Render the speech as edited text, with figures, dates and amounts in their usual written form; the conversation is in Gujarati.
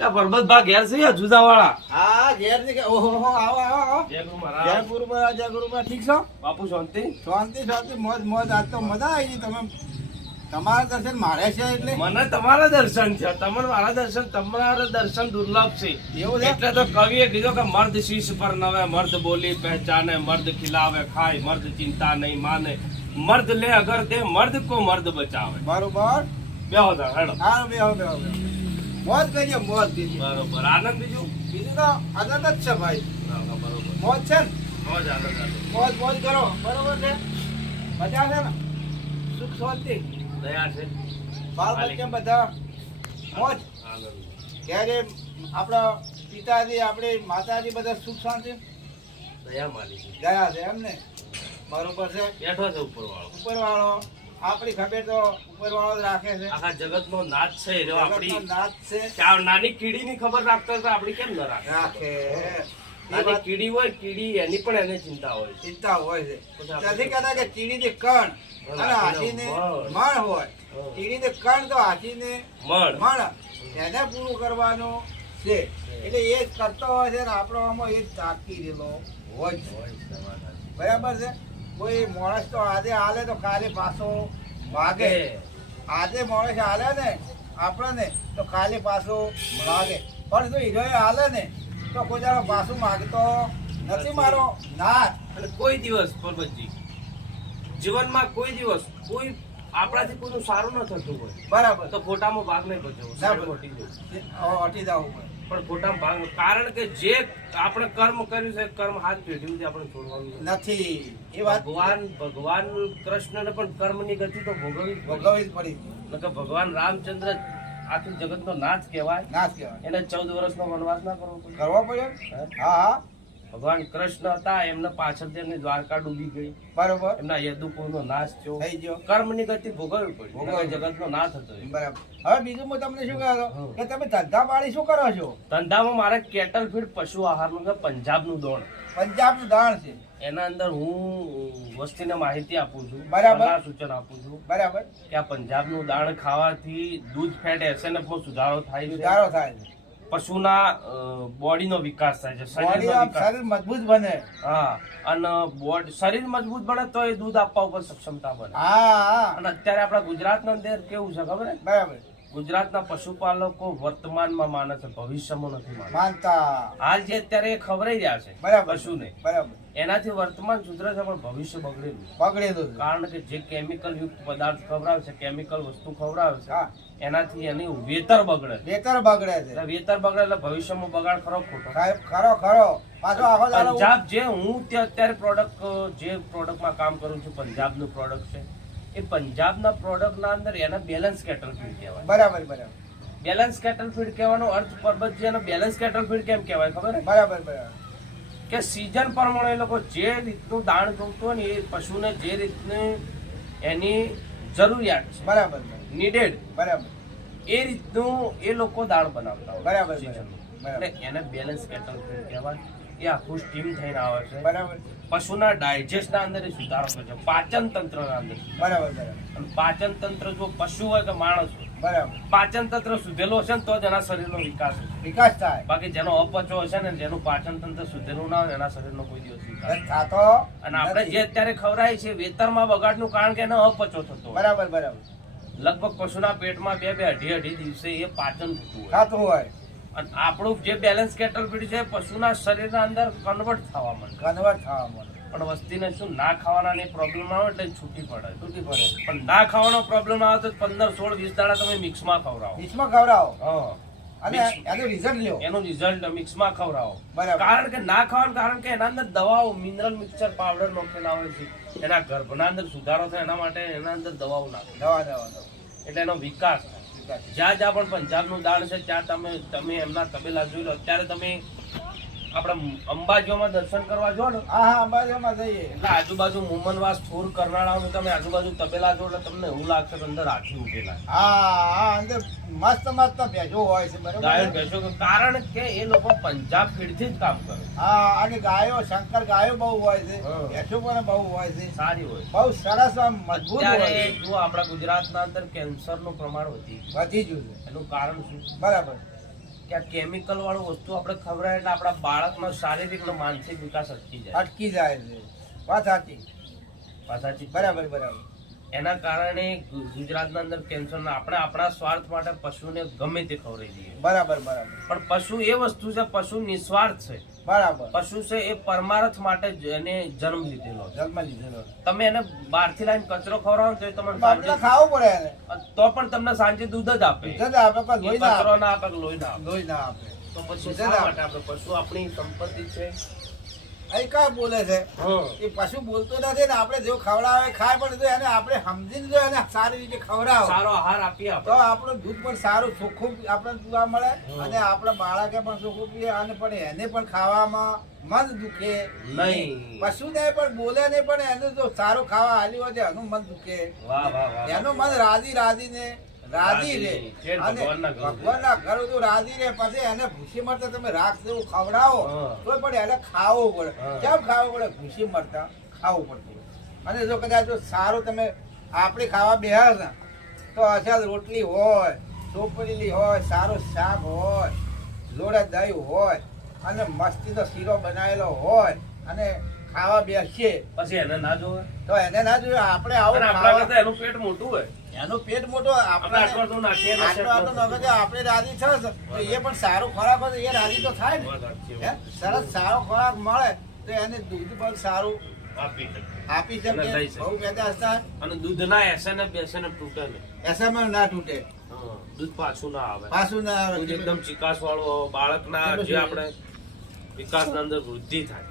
પરબતભા ઘેર છે જુદાવાળા. હા ઘેર થી ઓહો આવો આવો આવો જય ગુરુ મહારાજ. જય ગુરુમાં ઠીક છો બાપુ શાંતિ. શાંતિ શાંતિ મોજ મોજ આજ તો મજા આવી ગઈ તમે તમારા દર્શન મારે છે એટલે મને તમારા દર્શન છે, તમને મારા દર્શન, તમારા દર્શન દુર્લભ છે. એવું છે એટલે તો કવિએ કીધું કે મર્દ શીશ પર નવે, મર્દ બોલી પહેચાને, મર્દ ખિલાવે ખાય, મર્દ ચિંતા નહીં માને, મર્દ લે અગર દે, મર્દ કો મર્દ બચાવે. બરોબર બેહો તાર હેડો. હા બેહો બેહો મોજ કરીએ મોજ કરીએ બરોબર. આનંદ બીજું બીજું તો આનંદ જ છે ભાઈ બરોબર. મોજ છે ને મોજ આનંદ આનંદ. મોજ મોજ કરો બરોબર છે મજા છે ને સુખ શાંતિ દયા છે. બાળ બચ્ચા બધા મોજ આનંદ. ત્યારે આપણા પિતાજી આપણી માતાજી બધા સુખ શાંતિ દયા માલી છે. ગયા છે એમ ને બરોબર છે બેઠો છે ઉપર વાળો. ઉપર વાળો આપણી ખબર તો ઉપર વાળો જ રાખે છે આખા જગત નો નાચ છે એનો. આપડી જગતનો નાથ છે ચાર નાની કીડી ની ખબર રાખતો હોય તો આપડી કેમ ન રાખે? રાખે એ નાની વાત કીડી હોય, કીડી એની પણ એને ચિંતા હોય. ચિંતા હોય છે નથી કહેતા કે ચીડીને કણ અને હાથીને મણ હોય ચીડીને કણ તો હાથીને મળ. મણ એને પૂરું કરવાનું છે એટલે એ જ કરતો હોય છે ને આપણો આમાં એ જ તાકી રહેલો હોય છે બરાબર છે કોઈ માણસ તો આજે હાલે તો કાલે પાછો ભાગે આજે માણસ હાલે ને આપણને તો કાલે પાછો ભાગે પણ જો હીરો હાલે ને તો કોઈ જાણો પાછું માગતો નથી મારો નાથ અને કોઈ દિવસ પરબતજી જીવનમાં કોઈ દિવસ કોઈ આપણાથી કોઈનું સારું ન થતું હોય બરાબર તો ખોટામાં ભાગ નહીં ભજવો. ના સારું મોટી જવું. હટી જવું પડે પણ ખોટામાં ભાગ નહીં. કારણ કે જે આપણે કર્મ કર્યું છે કર્મ હાથ પેઢી સુધી આપણે છોડવાનું નથી. નથી એ વાત ભગવાન કૃષ્ણને પણ કર્મની ગતિ તો ભોગવવી જ પડી. ભોગવવી જ પડી નકર ભગવાન રામચંદ્ર આખી જગતનો નાથ કહેવાય. નાશ કહેવાય એને 14 વર્ષનો વનવાસ ના કરવો પડ્યો. કરવો પડ્યો હા હા ભગવાન કૃષ્ણ હતા એમને પાછળ એમની દ્વારકા ડૂબી ગઈ, બરોબર એમના યદુકુળનો નાશ થયો. થઈ ગયો કર્મની ગતિ ભોગવવી પડી. ભોગવવી નકર જગતનો નાથ હતો એ. બરાબર હવે બીજું હું તમને શું કહો કે તમે ધંધા પાડી શું કરો છો ધંધામાં મારે કેટલ ફીડ પશુ આહારનું કે પંજાબનું દોણ, પંજાબનું દાણ છે એના અંદર હું વસ્તીને માહિતી આપું છું, બરાબર. સલાહ સૂચન આપું છું બરાબર કે આ પંજાબનું દાણ ખાવાથી દૂધ ફેટ SNF માં સુધારો થાય છે, સુધારો થાય છે પશુના બોડીનો વિકાસ થાય છે, બોડી શરીરનો આમ વિકાસ. શરીર મજબૂત બને હા અને શરીર મજબૂત બને તો એ દૂધ આપવા ઉપર સક્ષમતા બને. હા હા અને અત્યારે આપણા ગુજરાતના અંદર કેવું છે ખબર હે? બરાબર ગુજરાતના પશુપાલકો વર્તમાનમાં માને છે, ભવિષ્યમાં નથી માનતા. માનતા હાલ જે અત્યારે એ ખવડાઈ રહ્યા છે બરાબર પશુને, બરાબર એનાથી વર્તમાન સુધરે છે પણ ભવિષ્ય બગડેલું છે. પકડેલું છે કારણ કે જે કેમિકલ યુક્ત પદાર્થ ખવડાવે છે, કેમિકલ વસ્તુ ખવડાવે છે, હા એનાથી એની વેતર બગડે છે. બેતર બગડે છે એટલે વેતર બગડે એટલે ભવિષ્યમાં બગાડ ખરો ખોટો. સાહેબ ખરો ખરો પાછો આખો દાડો પંજાબ જે હું અત્યારે પ્રોડક્ટમાં કામ કરું છું, પંજાબનું પ્રોડક્ટ છે, એ પંજાબના પ્રોડક્ટના અંદર એને બેલેન્સ કેટલ ફીડ કહેવાય. બરાબર બરાબર બેલેન્સ કેટલ ફીડ કહેવાનો અર્થ પરબતજી એને બેલેન્સ કેટલ ફીડ કેમ કહેવાય ખબર હે? બરાબર બરાબર કે સીઝન પ્રમાણે એ લોકો જે રીતનું દાણ જોઈતું હોય ને એ પશુને જે રીતની એની જરૂરિયાત છે, બરાબર નીડેડ, બરાબર એ રીતનું એ લોકો દાણ બનાવતા હોય બરાબર, seasonનું. બરાબર. એટલે એને બેલેન્સ કેટલ ફીડ કહેવાય. એ આખું સ્ટીમ થઈને આવે છે, બરાબર પશુના ડાયજેસ્ટ ના અંદર એ સુધારો કરે છે, પાચન તંત્ર ના અંદર. બરાબર બરાબર અને પાચન તંત્ર જો પશુ હોય કે માણસ હોય, બરાબર પાચન તંત્ર સુધેલું હશે ને તો જ એના શરીરનો વિકાસ હશે. વિકાસ થાય બાકી જેનો અપચો હશે ને જેનું પાચન તંત્ર સુધેલું ના હોય એના શરીરનો કોઈ દિવસ વિકાસ નહીં. થતો અને આપણે જે અત્યારે ખવડાય છે વેતરમાં બગાડનું કારણ કે એનો અપચો થતો હોય. બરાબર બરાબર લગભગ પશુના પેટમાં બે અઢી દિવસે એ પાચન થતું હોય. થતું હોય અને આપણું જે બેલેન્સ કેટલ ફીડ છે પશુના શરીરના અંદર કન્વર્ટ થવા માંડે. કન્વર્ટ થવા મળે પણ વસ્તીને શું ના ખાવાના પ્રોબ્લેમ આવે એટલે છૂટી પડે. તૂટી પડે પણ ના ખાવાનો પ્રોબ્લેમ આવે તો 15, 16, 20 દાડા તમે મિક્સમાં ખવડાવો. ડીશમાં ખવડાવો હા, અને એનું રિઝલ્ટ લ્યો એનું રિઝલ્ટ મિક્સમાં ખવડાવો. બરાબર કારણ કે ના ખાવાનું કારણ કે એના અંદર દવાઓ મિનરલ મિક્સચર પાવડર નાખેલા આવે છે, એના ગર્ભના અંદર સુધારો થાય એના માટે એના અંદર દવાઓ નાખે દવા દવા દવા એટલે એનો વિકાસ થાય. વિકાસ. જ્યાં જ્યાં પણ પંજાબનું દાણ છે ત્યાં તમે એમના તબેલા જોઈ લો. અત્યારે તમે આપણા અંબાજીઓમાં દર્શન કરવા જો ને હા હા અંબાજીમાં જઈએ એટલે આજુબાજુ મુમનવાસ થોર કરનાળાઓનું તમે આજુબાજુ તબેલા જો એટલે તમને એવું લાગશે કે અંદર હાથી ઉભેલા છે. હા હા અંદર મસ્ત મસ્ત ભેજો હોય છે ગાયો બરાબર ભેંસો કે કારણ કે એ લોકો પંજાબ ફીડથી જ કામ કરે. હા અને ગાયો શંકર ગાયો બહુ હોય છે હા. ભેંસો પણ બહુ હોય છે સારી હોય. બહુ સરસ આમ મજબૂત હોય અત્યારે છે જો આપણા ગુજરાતના અંદર કેન્સરનું પ્રમાણ વધી ગયું છે એનું કારણ શું? બરાબર કે આ કેમિકલ વાળું વસ્તુ આપણે ખવડાય એટલે આપણા બાળકનો શારીરિક ને માનસિક વિકાસ અટકી જાય. અટકી જાય છે. વાત સાચી. વાત સાચી? બરાબર બરાબર. એના કારણે ગુજરાતના અંદર કેન્સર આપણે આપણા સ્વાર્થ માટે પશુને ગમે તે ખવડાવી દઈએ. બરાબર બરાબર. પણ પશુ એ વસ્તુ છે, પશુ નિસ્વાર્થ છે. બરાબર. પશુ છે એ પરમાર્થ માટે જ એને જન્મ લીધેલો છે. જન્મ લીધેલો. તમે એને બહારથી લાવીને કચરો ખવડાવો તો એ તમને આપણે સાંજે ખાવું પડે એને. તો પણ તમને સાંજે દૂધ જ આપે. દૂધ જ આપે પણ એ લોહી ના કચરો આપે. ના આપે કે લોહી ના આપે. લોહી ના આપે. તો પછી દૂધ જ શા આપે. માટે આપણે પશુ આપણી સંપત્તિ છે. અહીં કા બોલે છે એ પશુ બોલતો નથી ને આપણે જેવું ખવડાવે ખાય પણ જો એને આપણે સમજીને જો એને સારી રીતે ખવડાવો સારો આહાર આપીએ તો આપણું દૂધ પણ સારું ચોખ્ખું આપણે પીવા મળે અને આપણા બાળકે પણ ચોખ્ખું પીએ અને પણ એને પણ ખાવામાં મન દુખે નહીં. પશુને પણ બોલે નહીં પણ એનું જો સારું ખાવા હાલ્યું હોય તો એનું મન દુખે. વાહ વાહ વાહ. એનું મન રાજી રાજીને રાજી રે ઠેર અને ભગવાનના ઘર. ભગવાનના ઘર બધું રાજી રે પછી એને ખુશી મળતા તમે રાખ જેવું ખવડાવો હા. તો પણ એને ખાવું પડે. હા. કેમ ખાવું પડે? ખુશી મળતા ખાવું પડતું હોય. અને જો કદાચ જો સારું તમે આપણે ખાવા બેહ્યા ને તો અસલ રોટલી હોય, ચોપડેલી હોય, સારું શાક હોય, જોડે દહીં હોય અને મસ્તીનો શીરો બનાવેલો હોય અને ખાવા બેસીએ પછી એને ના જોવે. તો એને ના જોઈએ આપણે આવું અને આપણા ખાવા- કરતા એનું પેટ મોટું હોય. એનું પેટ મોટું હોય. આપણે આટલું આટલું નાખીએ ને આટલું આટલું નખે છે, આપણે રાજી છે તો એ પણ સારું ખોરાક હોય તો એ રાજી તો થાય ને. વાત સાચી. હે? સરસ સારો ખોરાક મળે તો એને દૂધ પણ સારું આપી શકે. આપી અને લઈ શકે. શકે. બહુ પેદાશ થાય. અને દૂધ ના એસે ને બેસે ને તૂટે નહીં. એસામાં ના તૂટે, હા. દૂધ પાછું ના આવે. પાછું ના દૂધ આવે. એકદમ ચીકાશ વાળું બાળકના જે આપણે વિકાસના અંદર વૃદ્ધિ થાય.